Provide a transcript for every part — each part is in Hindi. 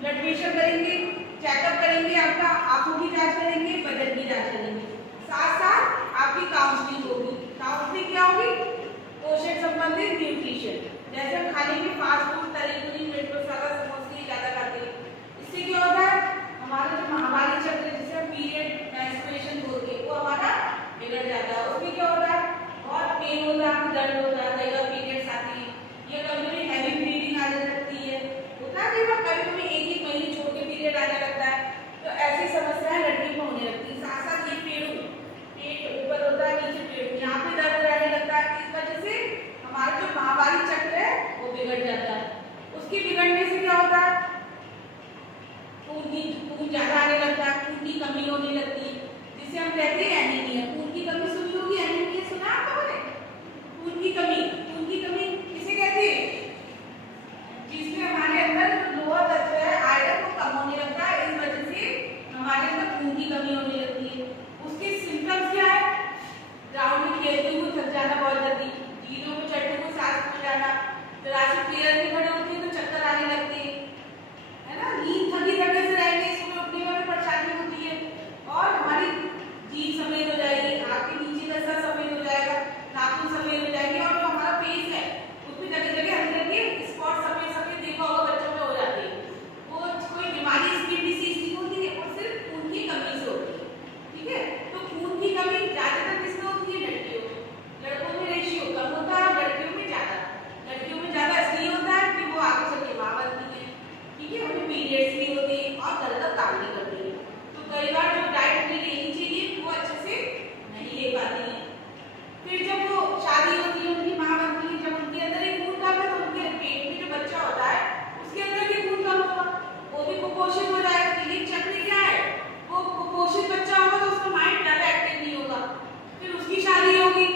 ब्लड प्रेशर करेंगे, चेकअप करेंगे, आपका आंखों की जांच करेंगे, बजट की जांच करेंगे, साथ साथ आपकी काउंसलिंग होगी। काउंसलिंग क्या होगी? पोषण संबंधित न्यूट्रिशन। जैसे हम खाने में फास्ट फूड, तली भुनी, मिर्च मसाला, समोसे ज्यादा खाते हैं, इससे क्या होता है? हमारा जो माहवारी चक्र, जिसे पीरियड मेंस्ट्रुएशन बोलते हैं, वो हमारा बिगड़ जाता है। उसमें क्या होता है? बहुत पेन होता है, दर्द होता है, कई बार पीरियड्स आती है, या कभी कभी हैवी ब्लीडिंग आने लगती है, होता है कई बार, कभी कभी एक महीने छोड़ के पीरियड आने लगता है। तो ऐसी समस्याएं लड़की में होने लगती है। साथ साथ ये पेट ऊपर होता है, नीचे पेट, यहाँ पे दर्द रहने लगता है। इस वजह से हमारा जो माहवारी चक्र है वो बिगड़ जाता है। उसके बिगड़ने से क्या होता है? खून ज्यादा आने लगता है, खून की कमी होने लगती है, जिसे हम कहते हैं एनीमिया। खून की कमी सुनी होगी, एनीमिया सुना आपने? खून की कमी किसे कहते हैं? जिसमें हमारे अंदर जो लोहा तत्व है आयरन वो कम होने लगता है, इस वजह से हमारे अंदर खून की कमी होने लगती है। उसके सिम्टम्स क्या है? ग्राउंड में खेलते हुए थक जाना बहुत जल्दी, जीनों में चढ़ते हुए सांस फूल जाना, जरासी प्लेयर में खड़े होते हैं तो चक्कर आने लगते हैं, है ना, नींद थकी थके से रहेंगे, सुबह उठने में परेशानी होती है, और हमारी जीभ सफेद हो जाएगी, आँख के नीचे का हिस्सा सफेद हो जाएगा, नाखून सफेद हो जाएंगे, और जो हमारा फेस है उसमें जगह जगह हल्के हल्के स्पॉट सफेद सफेद देखा होगा बच्चों में हो जाते हैं। वो कोई बीमारी, स्किन डिसीज नहीं होती है, वो सिर्फ खून की कमी से होती है। ठीक है, तो खून की कमी ज्यादातर किसमें होती है? लड़कियों में। लड़कों में रेशियो कम होता है, लड़कियों में ज्यादा। लड़कियों में ज्यादा इसलिए होता है कि वो आगे चल के मां बनती है, ठीक है, उन्हें पीरियड्स भी होते हैं और गलत काम भी करती है। तो कई बार जो डाइट उन्हें लेनी चाहिए वो अच्छे से नहीं ले पाती है। फिर जब वो शादी होती है, उनकी मां बनती है, जब उनके अंदर एक खून कम है तो उनके पेट में जो बच्चा होता है उसके अंदर भी खून कम होगा, वो भी कुपोषित हो जाएगा। तो ये चक्र क्या है? वो कुपोषित बच्चा होगा तो उसका माइंड ज्यादा एक्टिव नहीं होगा, फिर उसकी शादी होगी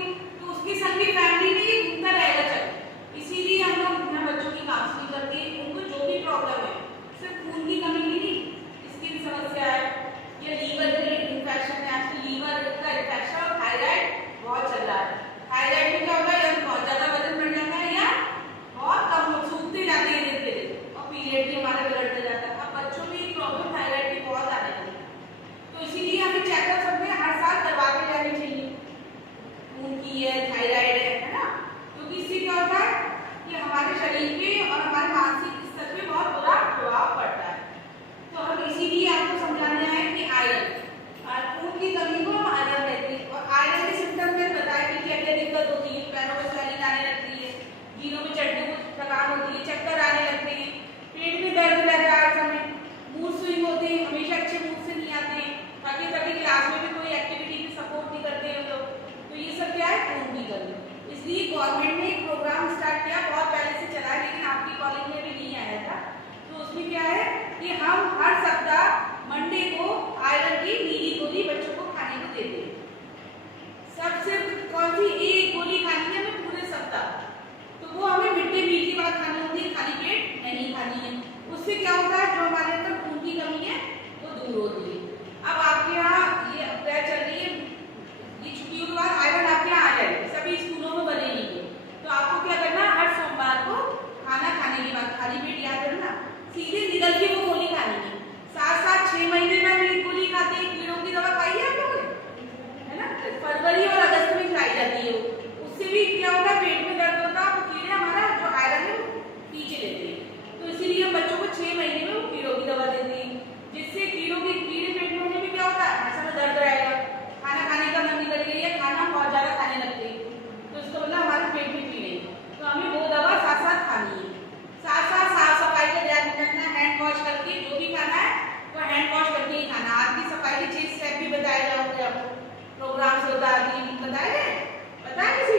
तो उसकी संगी फैमिली में ये घूमता रहेगा चक्र। इसीलिए हम लोग अपने बच्चों की काउंसलिंग करते हैं, उनको जो भी प्रॉब्लम है, सिर्फ खून की कमी ही नहीं, स्किन समस्या है या लीवर इन्फेक्शन है, आजकल लीवर का इन्फेक्शन और थायराइड बहुत चल रहा है। थायराइड में क्या होता है? या बहुत ज्यादा वजन बढ़ जाता है या बहुत कम, सूखते जाते हैं धीरे धीरे, और पीरियड भी हमारा बिगड़ते जाता है। अब बच्चों में प्रॉब्लम थायराइड की बहुत आने लगी, तो इसीलिए हमें चेकअप हमें हर साल करवा के जाने चाहिए, खून की है, थायराइड है ना, क्योंकि इससे क्या होता है कि हमारे शरीर पे और हमारे मानसिक स्तर पे बहुत बुरा प्रभाव पड़ता है। तो हम इसीलिए आपको समझाने आए कि आयरन, खून की कमी को हम आयरन कहते हैं। और आयरन के सिम्टम में बताया कि क्या क्या दिक्कत होती है? पैरों में स्वेलिंग आने लगती है, जीनों में चढ़ने को थकान होती है, चक्कर आने लगते हैं, पेट में दर्द रहता है हर समय, मूड स्विंग होते हैं, हमेशा अच्छे मूड से नहीं आते हैं, ताकि ताकि क्लास में भी कोई एक्टिविटी में सपोर्ट नहीं करते हैं तो ये सब क्या है? खून की कमी। इसलिए गवर्नमेंट ने एक प्रोग्राम स्टार्ट किया, बहुत पहले से चला है लेकिन आपकी कॉलेज में भी नहीं आया था। तो उसमें क्या है कि हम हर सप्ताह मंडे को आयरन की नीली गोली बच्चों को खाने को देते हैं। सब सिर्फ कौन सी? एक गोली खानी है हमें पूरे सप्ताह, तो वो हमें मिड डे मील के बाद खानी होती है, खाली पेट नहीं खानी है। उससे क्या होता है? जो हमारे अंदर खून की कमी है वो दूर होती है। अब आपके यहाँ ये अप्रैल चल रही है, ये छुट्टियों के बाद आयरन आपके यहाँ आ जाएगी, सभी स्कूलों में बने नहीं है, तो आपको क्या करना? हर सोमवार को खाना खाने के बाद खाली पेट, याद रखना, सीधे निकल के वो गोली खानी है। साथ साथ 6 महीने में हम एक गोली खाते हैं, कीड़ों की दवा खाई है आप लोगों ने, है ना, फरवरी और अगस्त में खाई जाती है। उससे भी क्या होता है? पेट में दर्द होता है, तो कीड़े हमारा जो आयरन है खींच लेते हैं। तो इसीलिए हम बच्चों को 6 महीने में कीड़ों की दवा देते हैं, जिससे कीड़े पेट में होने में क्या होता है? हमेशा दर्द रहेगा, खाना खाने का मन नहीं करेगा, या खाना बहुत ज्यादा खाने लगते हैं, तो इसका मतलब हमारे पेट में कीड़े, तो हमें वो दवा साथ साथ खानी है। साथ साथ साफ सफाई का ध्यान रखना, हैंड वॉश करके जो भी खाना है वो हैंड वॉश करके ही खाना। हाथ की सफाई के 6 स्टेप भी बताए जाओगे आपको, प्रोग्राम से बता दिए, बताए गए, बताए किसी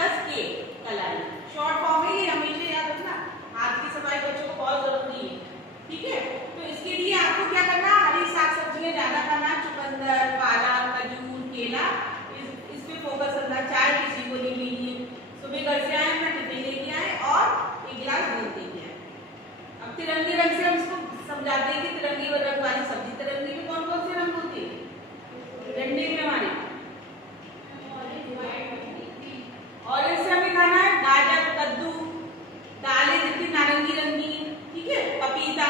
प्लस के कलाई, शॉर्ट फॉर्म है, ये हमेशा याद रखना। हाथ की सफाई बच्चों को बहुत जरूरी है, ठीक है। तो इसके लिए आपको क्या करना, हरी साग सब्जियां ज्यादा खाना, चुकंदर, पालक, खजूर, केला, इस पे फोकस करना। चाय किसी को नहीं लेनी है, सुबह घर से आए अपना टिफिन लेके आए और एक गिलास दूध लेके आए। अब तिरंगे रंग से हम इसको समझाते हैं कि तिरंगे रंग वाली सब्जी, तिरंगे में कौन कौन से रंग होते हैं, झंडे में हमारे ऑरेंज से हमें खाना है गाजर, कद्दू, दालें जितनी नारंगी रंगी, ठीक है, पपीता।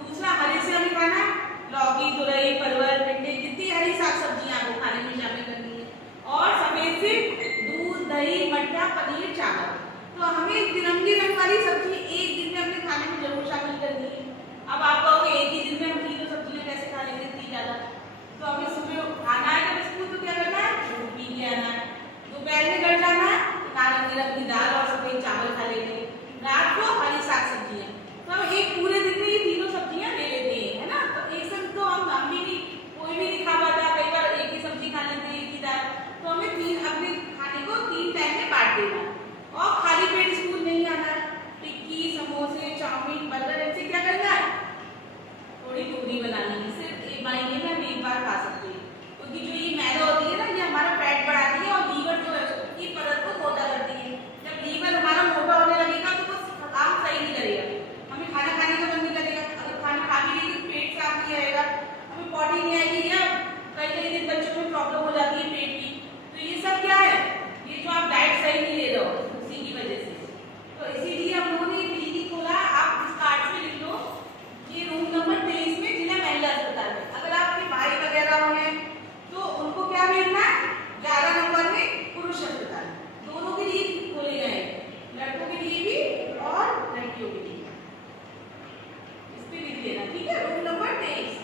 दूसरा हरे से हमें खाना है लौकी, तुरई, परवल, भिंडी, जितनी हरी साग सब्जियां आपको खाने में शामिल करनी है। और सफेद से दूध, दही, मट्ठा, पनीर, चावल। तो हमें तिरंगे रंग वाली सब्जी एक दिन में अपने खाने में जरूर शामिल करनी है। अब आप कहोगे एक ही दिन में हम तीनों सब्जियां कैसे खा लेंगे इतनी ज्यादा, तो हमें सुबह आना है जब स्कूल तो क्या करना है, दूध पी के आना है। दोपहर में घर जाना है तो नारंगी रंग की दाल और सफेद चावल खा लेंगे। रात को हरी साग सब्जियां। तो हम एक पूरे दिन में ये तीनों सब्जियां ले लेते हैं, है ना। तो एक संग तो हम भी नहीं, कोई भी नहीं खा पाता, कई बार एक ही सब्जी खा लेते हैं, एक ही दाल। तो हमें अपने खाने को 3 टाइम में बांट देना है और खाली पेट स्कूल नहीं आना है। टिक्की, समोसे, चाउमीन, बर्गर, इनसे क्या करना है, थोड़ी दूरी बनानी है। सिर्फ एक महीने में हम एक बार खा सकते हैं, क्योंकि जो ये मैदा होती है ना, ये हमारा फैट बढ़ाती है और लीवर जो है उसकी परत को मोटा करती है। जब लीवर हमारा मोटा होने लगेगा तो वो काम सही नहीं करेगा, हमें खाना खाने का मन नहीं करेगा। अगर खाना खा भी लेंगे तो पेट साफ नहीं रहेगा, हमें पॉटी नहीं आएगी, या कई कई दिन बच्चों में प्रॉब्लम हो जाती है पेट की। तो ये सब क्या है, ये जो आप डाइट सही नहीं ले रहे हो उसी की वजह से। तो इसीलिए हम लोगों ने क्लिनिक खोला। आप इस कार्ड में लिख लो, ये रूम नंबर 23 में जिला महिला अस्पताल में। अगर आपके भाई वगैरह होंगे तो उनको क्या मिलना है, 11 नंबर में पुरुष अस्पताल, दोनों के लिए खोले गए, लड़कों के लिए भी और लड़कियों के लिए। इस पे लिख लेना, ठीक है, रूम नंबर 23,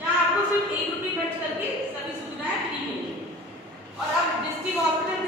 जहाँ आपको सिर्फ 1 रुपये खर्च करके सभी सुविधाएं फ्री मिलेंगी। और अब डिस्ट्रिक्ट हॉस्पिटल